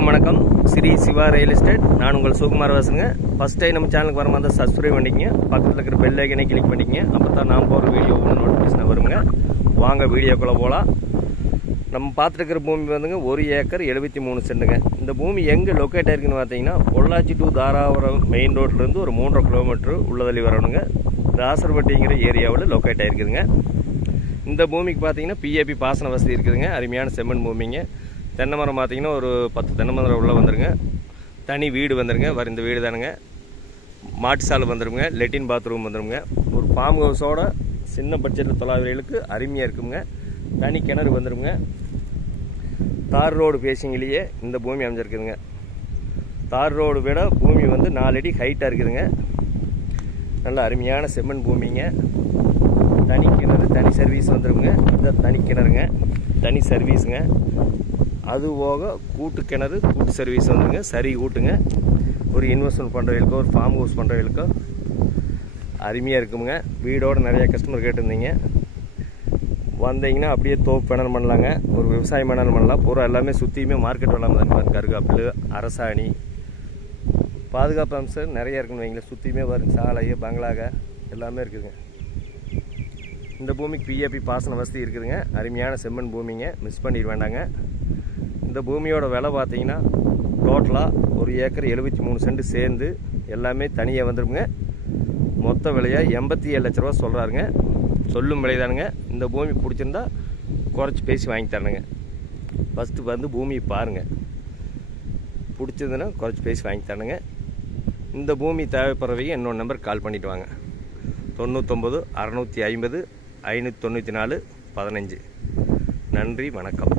அனைவருக்கும் வணக்கம். Sri Siva real estate. நான் உங்கள் சுகுமார் வாசுங்க. ஃபஸ்ட் டைம் நம்ம சேனலுக்கு வர மாதிரி சப்ஸ்கிரைப் பண்ணிக்கங்க. பக்கத்தில் இருக்கிற பெல் ஐக்கனை கிளிக் பண்ணிக்கங்க. அப்போ தான் நான் போகிற வீடியோ நோட்டிஃபிகேஷன் வருங்க. வாங்க வீடியோக்குள்ளே போகலாம். நம்ம பார்த்துருக்கிற பூமி வந்துங்க 1 ஏக்கர் 73 சென்ட்டுங்க. இந்த பூமி எங்கே லொக்கேட் ஆகிருக்குன்னு பார்த்தீங்கன்னா, பொள்ளாச்சி டு தாராபுரம் மெயின் ரோட்லேருந்து ஒரு 3.5 கிலோமீட்டர் உள்ளதள்ளி வரணுங்க. தாசர்பட்டிங்கிற ஏரியாவில் லொக்கேட் ஆகிருக்குதுங்க. இந்த பூமிக்கு பார்த்தீங்கன்னா பிஏபி பாசன வசதி இருக்குதுங்க. அருமையான செம்மண் பூமிங்க. தென்னை மரம் பார்த்தீங்கன்னா ஒரு 10 தென்னை மரம் உள்ளே வந்துருங்க. தனி வீடு வந்துருங்க. இந்த வீடு தானுங்க. மாட்டு சாலை வந்துருங்க. லெட்டின் பாத்ரூம் வந்துருங்க. ஒரு ஃபார்ம் ஹவுஸோட சின்ன பட்ஜெட்டில் 900 அருமையாக இருக்குங்க. தனி கிணறு வந்துருங்க. தார் ரோடு பேசிங்கிலேயே இந்த பூமி அமைஞ்சிருக்குதுங்க. தார் ரோடு விட பூமி வந்து 4 அடி ஹைட்டாக இருக்குதுங்க. நல்ல அருமையான செம்மண் பூமிங்க. தனி கிணறு, தனி சர்வீஸ் வந்துருங்க. இந்த தனி கிணறுங்க, தனி சர்வீஸுங்க. அது போக கூட்டு கிணறு, கூட்டு சர்வீஸ் வந்துருங்க. சரி கூட்டுங்க. ஒரு இன்வெஸ்ட்மெண்ட் பண்ணுறவங்களுக்கோ, ஒரு ஃபார்ம் ஹவுஸ் பண்ணுறவங்களுக்கோ அருமையாக இருக்குங்க. வீடோடு நிறைய கஸ்டமர் கேட்டிருந்தீங்க. வந்தீங்கன்னா அப்படியே தோப்பு வேணாலும் பண்ணலாங்க. ஒரு விவசாயம் வேணாலும் பண்ணலாம். பூரா எல்லாமே சுற்றியுமே மார்க்கெட் வேணாமல் தான். கருகாப்பில், அரசாணி, பாதுகாப்பு அம்சம் நிறைய இருக்குன்னு வைங்களேன். சுற்றியுமே வரும். சாலை, பங்களாக எல்லாமே இருக்குதுங்க. இந்த பூமிக்கு பிஏபி பாசன வசதி இருக்குதுங்க. அருமையான செம்மண் பூமிங்க. மிஸ் பண்ணிட வேண்டாங்க. இந்த பூமியோட விலை பார்த்தீங்கன்னா டோட்டலாக 1 ஏக்கர் 73 சென்ட் சேர்ந்து எல்லாமே தனியாக வந்துருங்க. மொத்த விலையாக 87 லட்ச ரூபா சொல்கிறாருங்க. சொல்லும் விலைதானுங்க. இந்த பூமி பிடிச்சிருந்தா குறைச்சி பேசி வாங்கி தரணுங்க. ஃபஸ்ட்டு வந்து பூமியை பாருங்கள். பிடிச்சதுன்னா குறைச்சி பேசி வாங்கி தரணுங்க. இந்த பூமி தேவைப்படுறவங்க என்னோட நம்பர் கால் பண்ணிவிட்டு வாங்க. 99 650 594 15. நன்றி, வணக்கம்.